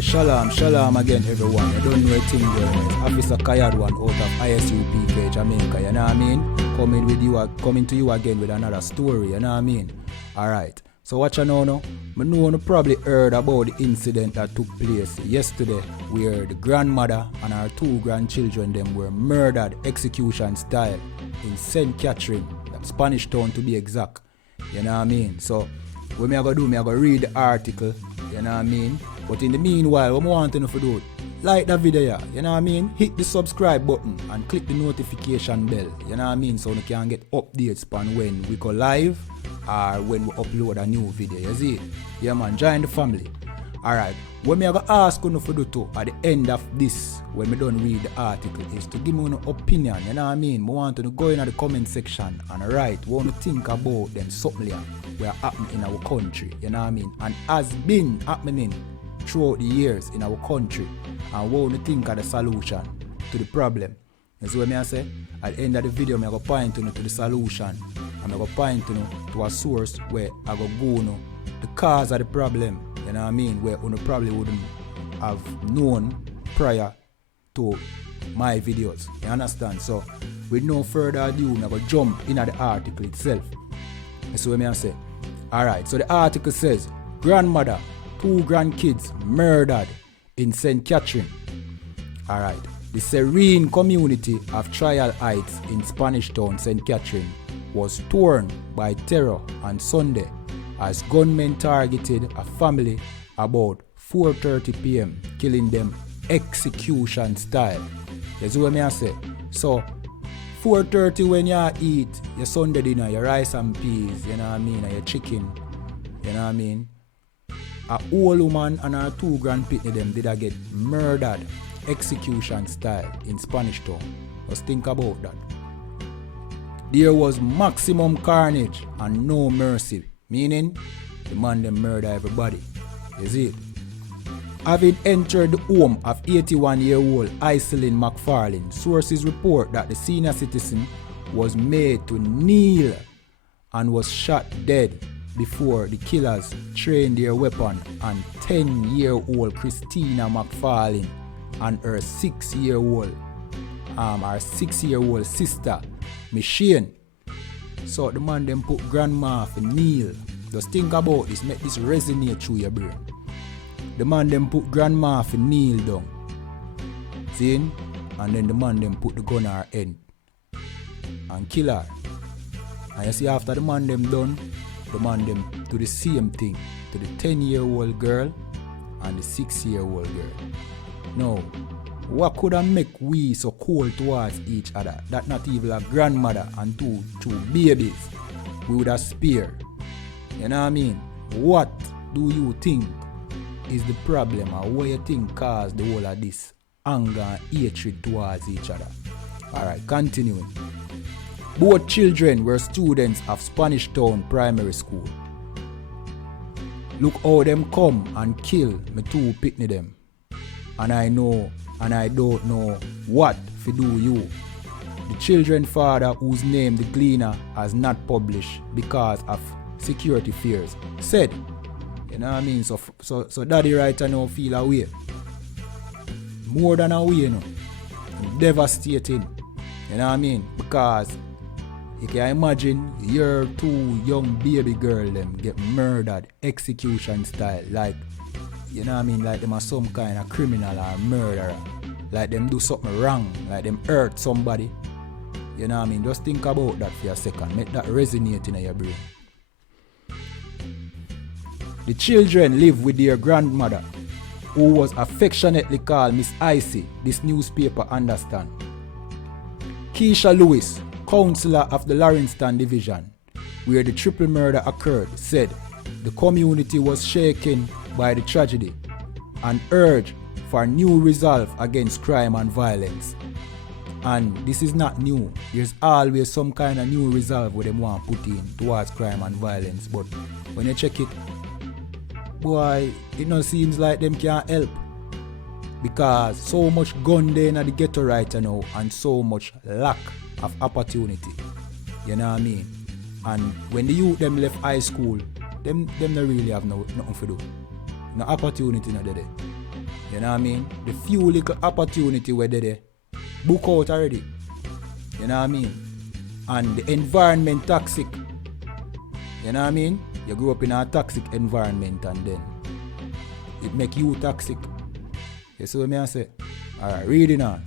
Yeah, shalom again everyone. You don't know a thing going on. Officer Kayad one out of ISUPK Jamaica, you know what I mean? Coming to you again with another story, you know what I mean? Alright, so what you know now? I know you probably heard about the incident that took place yesterday where the grandmother and her two grandchildren them were murdered execution style in St. Catherine, Spanish Town to be exact. You know what I mean? So what me I go do, me I go read the article, you know what I mean? But in the meanwhile, what I want to do, like the video, you know what I mean? Hit the subscribe button and click the notification bell, you know what I mean? So you can get updates on when we go live or when we upload a new video, you see? Yeah man, join the family. Alright, what me I go ask you to do too at the end of this, when we don't read the article, is to give me an opinion, you know what I mean? I want to go in the comment section and write what you think about them something where happening in our country, you know what I mean? And has been happening throughout the years in our country, and what you think of the solution to the problem. You see what I say? At the end of the video, I go point to the solution, and I go point to a source where I go the cause of the problem, you know what I mean? Where you probably wouldn't have known prior to my videos. You understand? So with no further ado, I go jump into the article itself. You see what I say? Alright, so the article says, grandmother, two grandkids murdered in St. Catherine. Alright, the serene community of Tryall Heights in Spanish Town, St. Catherine, was torn by terror on Sunday as gunmen targeted a family about 4:30 p.m., killing them execution style. You see what I say? So 4:30 when you eat your Sunday dinner, your rice and peas, you know what I mean, and your chicken, you know what I mean? A old woman and her two grandpitney them did get murdered execution style in Spanish Town. Just think about that. There was maximum carnage and no mercy, meaning the man them murder everybody. You see it? Having entered the home of 81-year-old Iciline McFarlane, sources report that the senior citizen was made to kneel and was shot dead before the killers trained their weapon on 10-year-old Christina McFarlane and her 6-year-old sister Mishane. So the man them put grandma for kneel. Just think about this, make this resonate through your brain. The man them put grandma for kneel down. See? And then the man them put the gun on her head and kill her. And you see after the man them done, the man them do the same thing to the 10-year-old girl and the 6-year-old girl. Now, what could have make we so cold towards each other that not even a grandmother and two babies we would have spared? You know what I mean? What do you think is the problem, or what you think caused the whole of this anger and hatred towards each other? Alright, continuing. Both children were students of Spanish Town Primary School. Look how them come and kill me two pickney them. And I know and I don't know what to do you. The children's father, whose name the Gleaner has not published because of security fears, said, you know what I mean? So daddy right now feel away. More than away, you know. Devastating. You know what I mean? Because you can imagine your two young baby girl them get murdered execution style. Like, you know what I mean? Like them are some kind of criminal or murderer. Like them do something wrong. Like them hurt somebody. You know what I mean? Just think about that for a second. Make that resonate in your brain. The children live with their grandmother, who was affectionately called Miss Icey, this newspaper understand. Keisha Lewis, councillor of the Lawrencetown division, where the triple murder occurred, said the community was shaken by the tragedy and urged for new resolve against crime and violence. And this is not new. There's always some kind of new resolve where they want to put in towards crime and violence. But when you check it, boy, it not seems like them can't help. Because so much gun there in the ghetto right now and so much lack of opportunity. You know what I mean? And when the youth them left high school, them not really have nothing to do. No opportunity not there. You know what I mean? The few little opportunity where they book out already. You know what I mean? And the environment toxic. You know what I mean? You grew up in a toxic environment and then it make you toxic. You see what I say? Alright, reading on.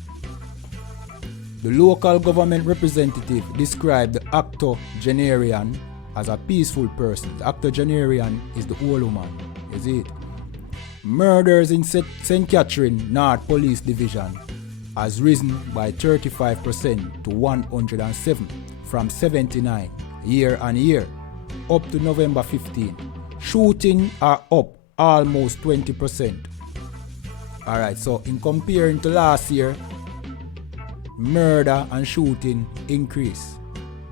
The local government representative described the octogenarian as a peaceful person. The octogenarian is the old woman. You see it? Murders in St. Catherine North Police Division has risen by 35% to 107 from 79 year on year up to November 15. Shooting are up almost 20%. Alright, so in comparing to last year, murder and shooting increase.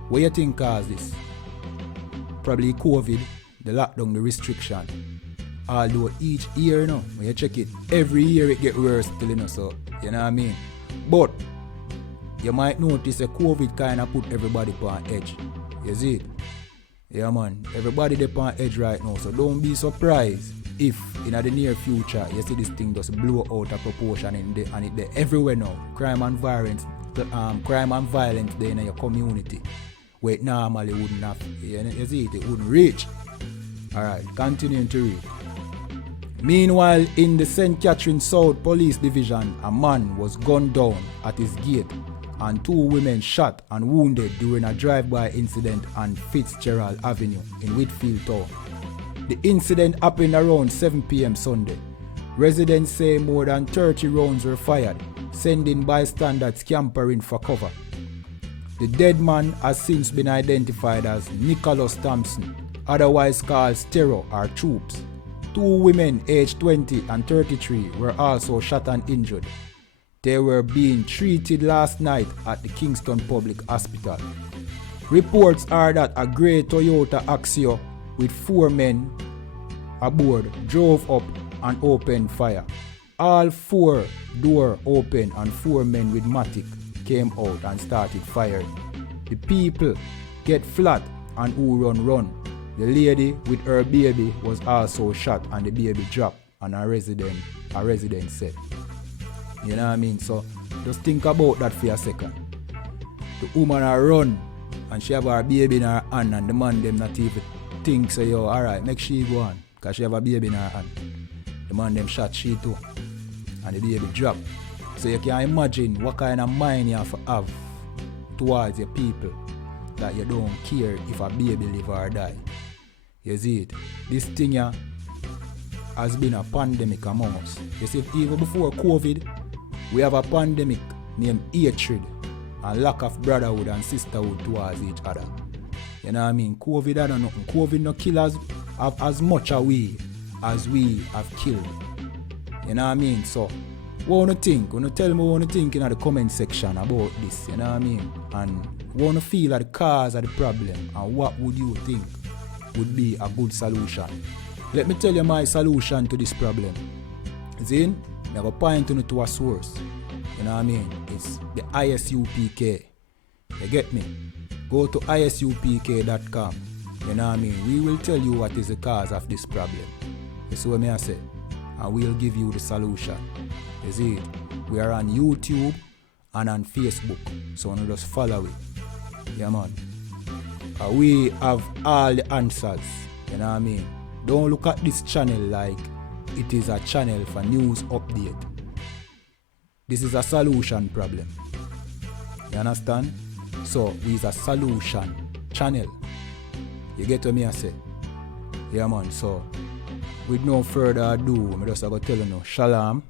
What do you think caused this? Probably COVID, the lockdown, the restriction. Although each year, when you check it, every year it get worse still, so, you know what I mean? But, you might notice that COVID kind of put everybody on edge. You see it? Yeah, man. Everybody they on edge right now, so don't be surprised if in the near future you see this thing just blow out of proportion and it everywhere now. Crime and violence there in your community where it normally wouldn't have. You see it wouldn't reach. Alright, continuing to read. Meanwhile, in the St. Catherine South Police Division, a man was gunned down at his gate and 2 women shot and wounded during a drive-by incident on Fitzgerald Avenue in Whitfield Town. The incident happened around 7 p.m. Sunday. Residents say more than 30 rounds were fired, sending bystanders scampering for cover. The dead man has since been identified as Nicholas Thompson, otherwise called Stero or Troops. 2 women aged 20 and 33 were also shot and injured. They were being treated last night at the Kingston Public Hospital. Reports are that a grey Toyota Axio with 4 men aboard drove up and opened fire. All 4 doors opened and 4 men with matic came out and started firing. The people get flat and who run. The lady with her baby was also shot and the baby dropped, and a resident said. You know what I mean? So just think about that for a second. The woman run and she have her baby in her hand and the man them not even think say, yo, alright, make she go on, because she have a baby in her hand. The man them shot she too and the baby dropped. So you can imagine what kind of mind you have to have towards your people, that you don't care if a baby live or die. You see it? This thing here has been a pandemic among us. You see, even before COVID, we have a pandemic named hatred and lack of brotherhood and sisterhood towards each other. You know what I mean? COVID I don't know. COVID no kill us as much as we have killed. You know what I mean? So, what do you think? You tell me what you think in the comment section about this. You know what I mean? And what you feel are the cause of the problem and what would you think would be a good solution? Let me tell you my solution to this problem. Zin, I have a point to a source. You know what I mean? It's the ISUPK. You get me? Go to isupk.com. You know what I mean? We will tell you what is the cause of this problem. You see what I say? And we'll give you the solution. You see it? We are on YouTube and on Facebook. So you just follow it. Yeah, man. We have all the answers. You know what I mean? Don't look at this channel like it is a channel for news update. This is a solution problem. You understand? So, we is a solution channel. You get what I say? Yeah, man. So, with no further ado, I'm just going to tell you now, shalom.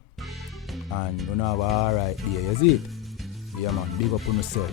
And you know have a alright day. You see it? Yeah, man. Big up on yourself.